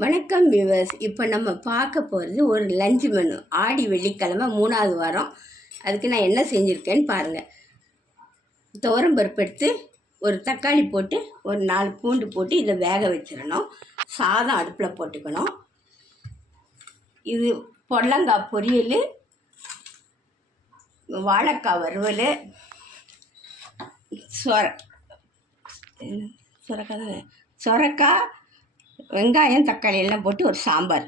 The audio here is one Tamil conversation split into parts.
வணக்கம் வியூவர்ஸ். இப்போ நம்ம பார்க்க போகிறது ஒரு லஞ்ச் மெனு. ஆடி வெள்ளிக்கிழமை 3வது வாரம். அதுக்கு நான் என்ன செஞ்சுருக்கேன்னு பாருங்கள். துவரம் பருப்பு எடுத்து ஒரு தக்காளி போட்டு ஒரு 4 பூண்டு போட்டு இதை வேக வச்சிடணும். சாதம் அடுப்பில் போட்டுக்கணும். இது பொடலங்காய் பொரியல், வாழைக்காய் வறுவல், சொரக்காய், வெங்காயம், தக்காளி எல்லாம் போட்டு ஒரு சாம்பார்.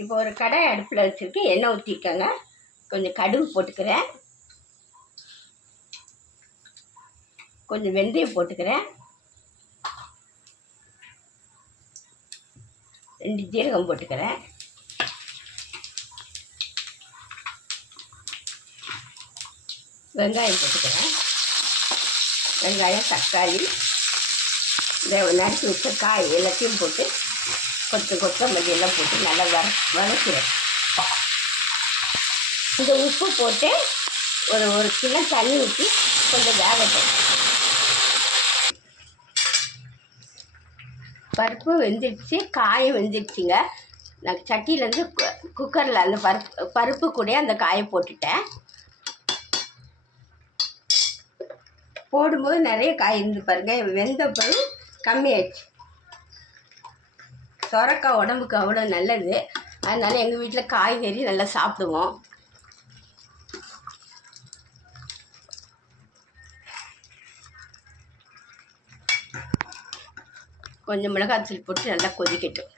இப்போ ஒரு கடாய் அடுப்பில் வச்சுருக்கு. எண்ணெய் ஊற்றிக்கோங்க. கொஞ்சம் கடுகு போட்டுக்கிறேன், கொஞ்சம் வெந்தயம் போட்டுக்கிறேன், 2 ஜீரகம் போட்டுக்கிறேன், வெங்காயம் போட்டுக்கிறேன், வெங்காயம், தக்காளி, இந்த நறுக்கி வச்ச காய் எல்லாத்தையும் போட்டு கொத்தமல்லி எல்லாம் போட்டு நல்லா வதக்கிறேன். இந்த உப்பு போட்டு ஒரு கிலோ தண்ணி ஊற்றி கொஞ்சம் வேகட்டும். பருப்பு வெந்துடுச்சு, காயும் வெந்துடுச்சுங்க. நான் சட்டியிலேருந்து குக்கரில் அந்த பருப்பு கூட அந்த காயை போட்டுட்டேன். போடும்போது நிறைய காய் இருந்து பாருங்கள். வெந்த பிறகு கம்மியாயிடுச்சு. சொரக்காய் உடம்புக்கு அவ்வளோ நல்லது. அதனால் எங்கள் வீட்டில் காய்கறி நல்லா சாப்பிடுவோம். கொஞ்சம் மிளகாத்தூள் போட்டு நல்லா கொதிக்கட்டும்.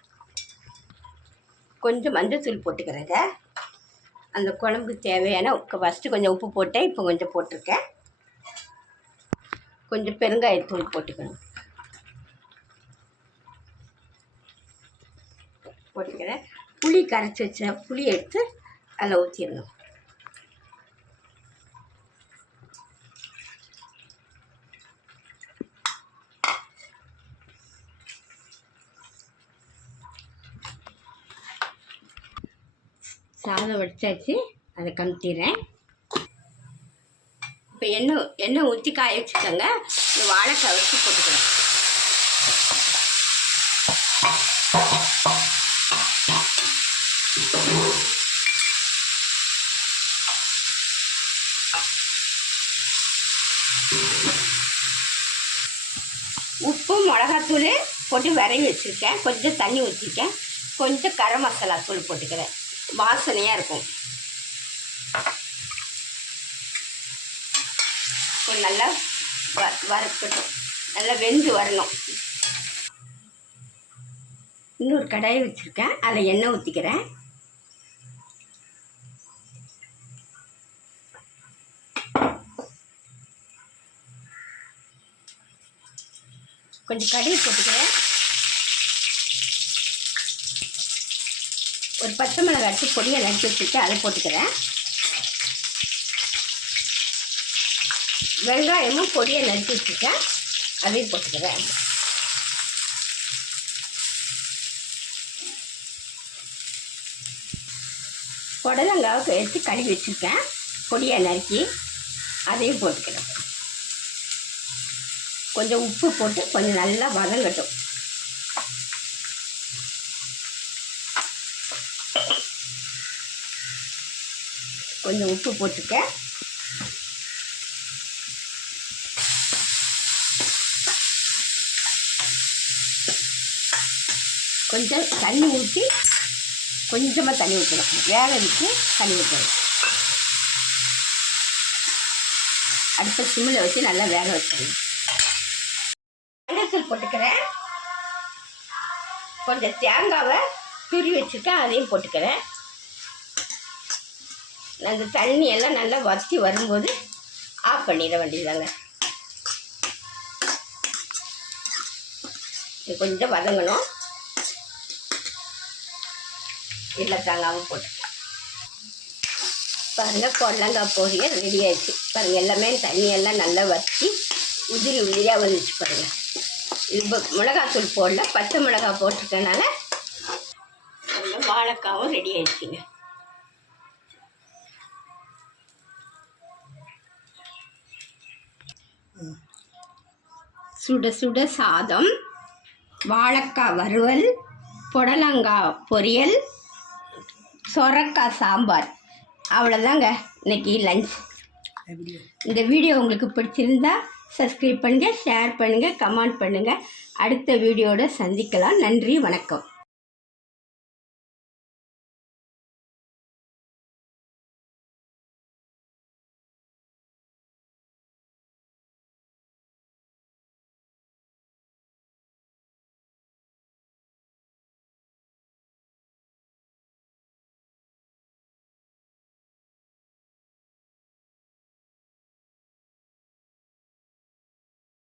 கொஞ்சம் மஞ்சத்தூள் போட்டுக்கிறேங்க. அந்த குழம்புக்கு தேவையான ஃபஸ்ட்டு கொஞ்சம் உப்பு போட்டேன், இப்போ கொஞ்சம் போட்டிருக்கேன். கொஞ்சம் பெருங்காயத்தூள் போட்டுக்கணும். போட்டுக்கிறேன். புளி கரைச்சி வச்ச புளி எடுத்து அதில் ஊற்றிடணும். சாதம் வடிச்சாச்சு, அதை கமுத்திடுறேன். இப்போ எண்ணெய் ஊற்றி காய வச்சுக்கோங்க. இந்த வாழைக்காய் வச்சு போட்டுக்கிறேன். உப்பு, மிளகாத்தூள் போட்டு விரவி வச்சுருக்கேன். கொஞ்சம் தண்ணி ஊற்றிருக்கேன். கொஞ்சம் கரம் மசாலா தூள் போட்டுக்கிறேன், வாசனையாக இருக்கும். கொஞ்சம் நல்லா வறுக்கட்டும், நல்லா வெந்து வரணும். இன்னொரு கடாயை வச்சுருக்கேன், அதில் எண்ணெய் ஊற்றிக்கிறேன். கொஞ்சம் கடுகு போட்டுக்கிறேன். ஒரு பச்சை மிளகாய் அடித்து பொடியை நறுக்கி வச்சுட்டு அதை போட்டுக்கிறேன். வெங்காயமும் பொடியை நறுக்கி வச்சுருக்கேன், அதையும் போட்டுக்கிறேன். புடலங்காவுக்கு எடுத்து கழுவி வச்சுருக்கேன், பொடியை நறுக்கி அதையும் போட்டுக்கிறேன். கொஞ்சம் உப்பு போட்டு கொஞ்சம் நல்லா வதங்கட்டும். கொஞ்சம் உப்பு போட்டுக்க. கொஞ்சம் தண்ணி ஊற்றி, கொஞ்சமாக தண்ணி ஊற்றணும். வேக வச்சு தண்ணி ஊற்றணும். அடுத்த சிம்மில் வச்சு நல்லா வேக வச்சிடணும். மஞ்சள் போட்டுக்கிறேன். கொஞ்சம் தேங்காவை துருவி வச்சுருக்கேன், அதையும் போட்டுக்கிறேன். அந்த தண்ணி எல்லாம் நல்லா வற்றி வரும்போது ஆஃப் பண்ணிட வேண்டியதாங்க. இது கொஞ்சம் வதங்கணும். இல்லை தேங்காவும் போட்டுக்கலாம். பாருங்கள், பொடலங்காய் பொரியல் ரெடி ஆயிடுச்சு. பாருங்கள், எல்லாமே தண்ணியெல்லாம் நல்லா வற்றி உதிரியாக வந்துச்சு பாருங்கள். இது மிளகாத்தூள் போடல, பச்சை மிளகாய் போட்டிருக்கனால வாழைக்காவும் ரெடி ஆயிடுச்சுங்க. சுட சுட சாதம், வாழைக்காய் வறுவல், புடலங்காய் பொரியல், சொரக்காய் சாம்பார். அவ்வளோதாங்க இன்னைக்கு லஞ்ச். இந்த வீடியோ உங்களுக்கு பிடிச்சிருந்தா சப்ஸ்கிரைப் பண்ணுங்கள், ஷேர் பண்ணுங்கள், கமெண்ட் பண்ணுங்கள். அடுத்த வீடியோட சந்திக்கலாம். நன்றி, வணக்கம்.